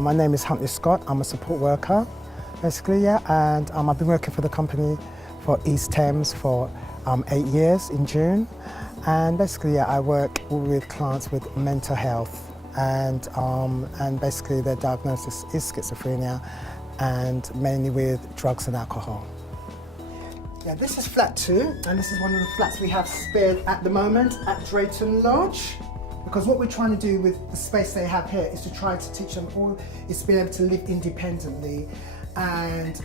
My name is Huntley Scott. I'm a support worker, basically, yeah, and I've been working for the company for East Thames for 8 years in June. And basically, yeah, I work with clients with mental health, and basically their diagnosis is schizophrenia, and mainly with drugs and alcohol. Yeah, this is flat 2, and this is one of the flats we have spared at the moment at Drayton Lodge. Because what we're trying to do with the space they have here is to try to teach them all is to be able to live independently, and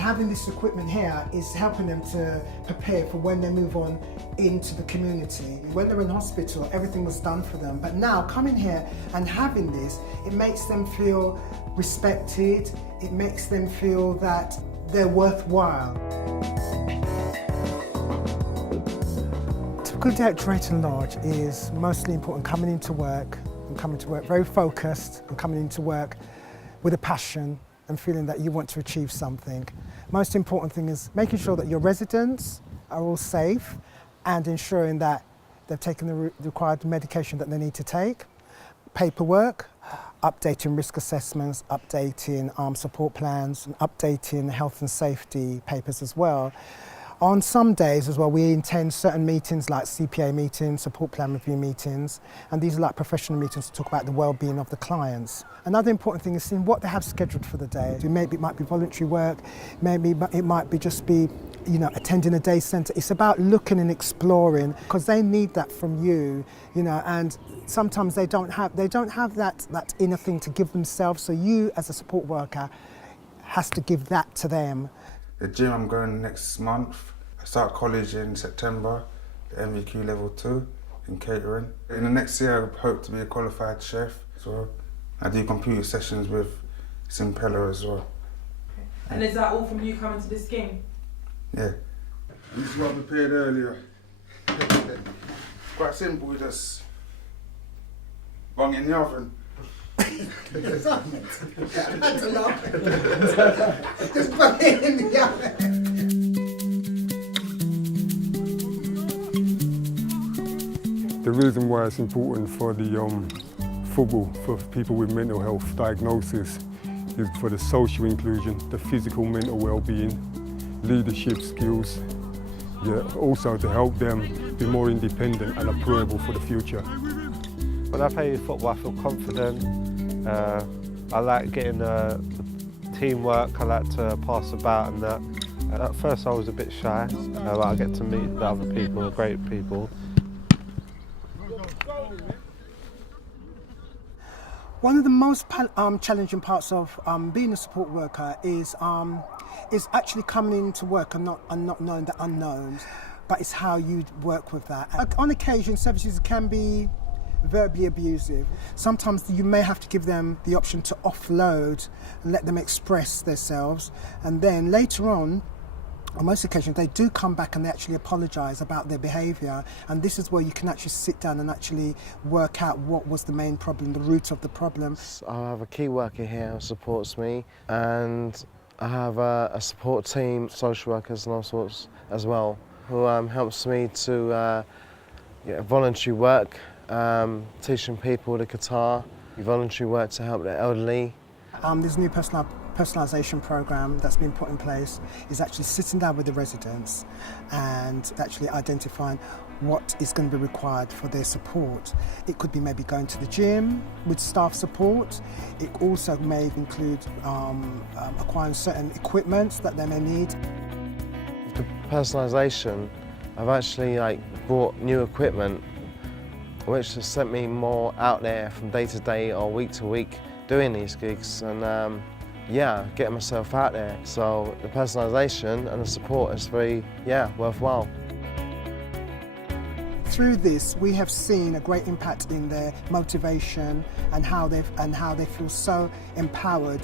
having this equipment here is helping them to prepare for when they move on into the community. When they're in hospital, everything was done for them, but now coming here and having this, it makes them feel respected, it makes them feel that they're worthwhile. Good day at Drayton Lodge is mostly important coming into work very focused and coming into work with a passion and feeling that you want to achieve something. Most important thing is making sure that your residents are all safe and ensuring that they've taken the required medication that they need to take. Paperwork, updating risk assessments, updating support plans, and updating health and safety papers as well. On some days as well, we attend certain meetings like CPA meetings, support plan review meetings, and these are like professional meetings to talk about the well-being of the clients. Another important thing is seeing what they have scheduled for the day. Maybe it might be voluntary work, maybe it might be just be, attending a day centre. It's about looking and exploring, because they need that from you, and sometimes they don't have that inner thing to give themselves, so you as a support worker has to give that to them. The gym I'm going next month. I start college in September, the MVQ level 2 in catering. In the next year I hope to be a qualified chef as well. I do computer sessions with Simpella as well. Okay. And is that all from you coming to this game? Yeah. And this is what I prepared earlier. Quite simple, just bung in the oven. Just bung it in the oven. The reason why it's important for the football, for people with mental health diagnosis, is for the social inclusion, the physical, mental well-being, leadership skills, also to help them be more independent and employable for the future. When I play football, I feel confident. I like getting the teamwork, I like to pass about and that. At first I was a bit shy, but I get to meet the other people, the great people. One of the most challenging parts of being a support worker is actually coming into work and not knowing the unknowns, but it's how you work with that. On occasion, services can be verbally abusive. Sometimes you may have to give them the option to offload and let them express themselves, and then later on most occasions they do come back and they actually apologise about their behaviour, and this is where you can actually sit down and actually work out what was the main problem, the root of the problem. I have a key worker here who supports me, and I have a support team, social workers and all sorts as well, who helps me to voluntary work, teaching people the guitar, voluntary work to help the elderly. This new personalisation programme that's been put in place is actually sitting down with the residents and actually identifying what is going to be required for their support. It could be maybe going to the gym with staff support. It also may include acquiring certain equipment that they may need. With the personalisation, I've actually bought new equipment which has sent me more out there from day to day or week to week doing these gigs, and getting myself out there. So the personalisation and the support is very, worthwhile. Through this, we have seen a great impact in their motivation and how they feel so empowered.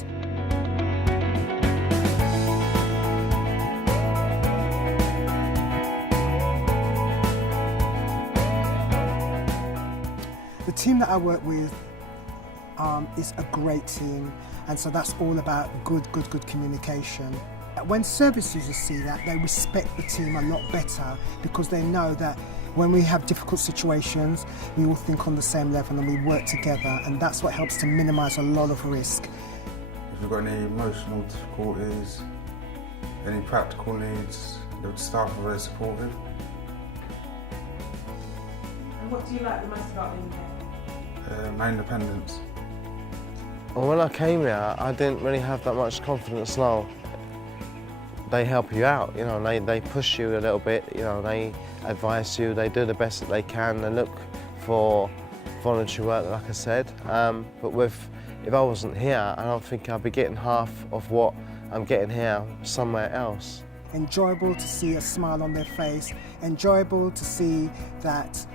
The team that I work with is a great team, and so that's all about good communication. When service users see that, they respect the team a lot better, because they know that When we have difficult situations, we all think on the same level and we work together, and that's what helps to minimise a lot of risk. If you've got any emotional difficulties, any practical needs, the staff are very supportive. And what do you like the most about being here? My independence. Well, when I came here, I didn't really have that much confidence now. They help you out, you know, they push you a little bit, you know, they advise you, they do the best that they can, they look for voluntary work, like I said. But if I wasn't here, I don't think I'd be getting half of what I'm getting here somewhere else. Enjoyable to see a smile on their face, enjoyable to see that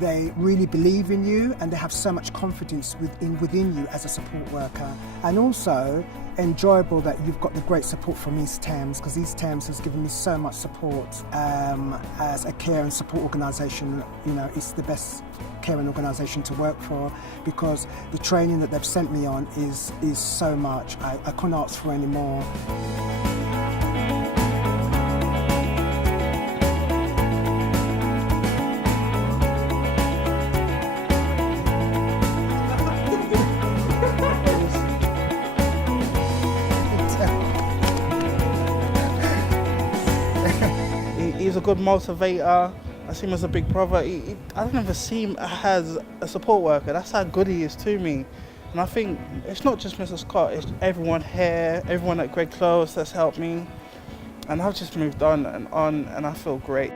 they really believe in you and they have so much confidence within you as a support worker. And also enjoyable that you've got the great support from East Thames, because East Thames has given me so much support as a care and support organisation. You know, it's the best caring organisation to work for, because the training that they've sent me on is so much. I couldn't ask for any more. He's a good motivator. I see him as a big brother. I don't ever see him as a support worker. That's how good he is to me. And I think it's not just Mr. Scott, it's everyone here, everyone at Greg Close that's helped me. And I've just moved on, and I feel great.